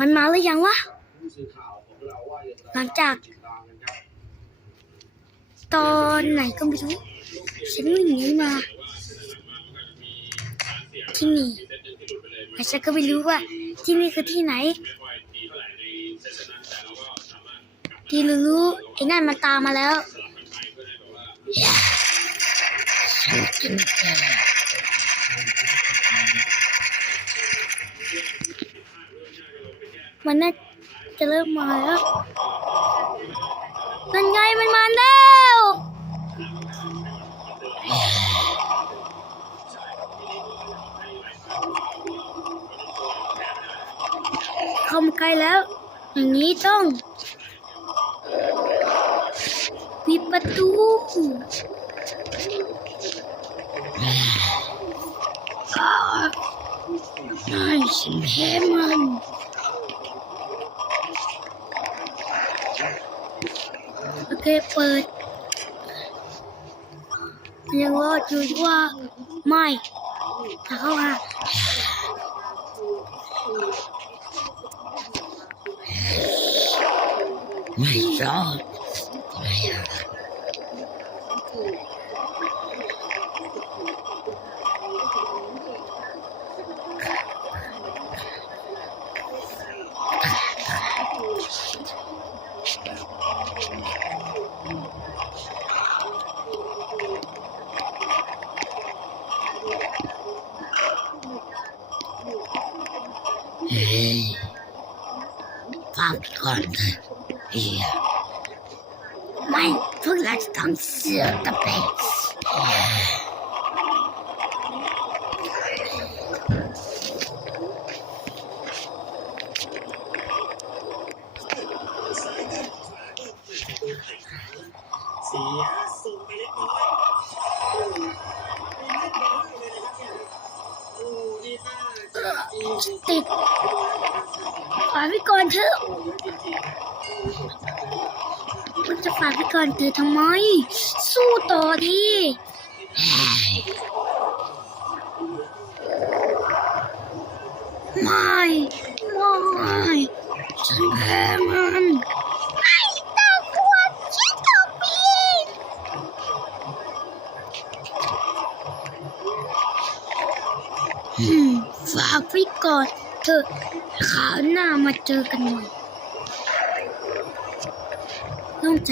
มันมาหรือยังวะ หลังจาก ตอนไหนก็ไม่รู้ ฉันวิ่งหนีมาที่นี่แต่ฉันก็ไม่รู้ว่า ที่นี่คือที่ไหน ที่รู้ไอ้นั่นมันตามมาแล้วฉันกินแก มันน่าจะเริ่มมาแล้วนั่นไงมันมาแล้วเข้ามาใกล้แล้ว อย่างนี้ต้องปิดประตูอ่าไม่ฉันแพ้มัน โอเคเปิด ยังรอดอยู่ว่าไม่ถ้าเข้ามาไม่รอด ไม่รอดเฮ้ยพักก่ อนเถอพี่กราจะต้องเสือกกับไปติดฝาไปก่อนเถอะมันจะฝาไปก่อนเธอทำไม สู้ต่อดีไม่ ไม่ฉันแพ้มันไอ้ตาขวดชิโตปีอืม ฝากไว้ก่อนเถอะขาวหน้ามาเจอกันใหม่ต้องใจ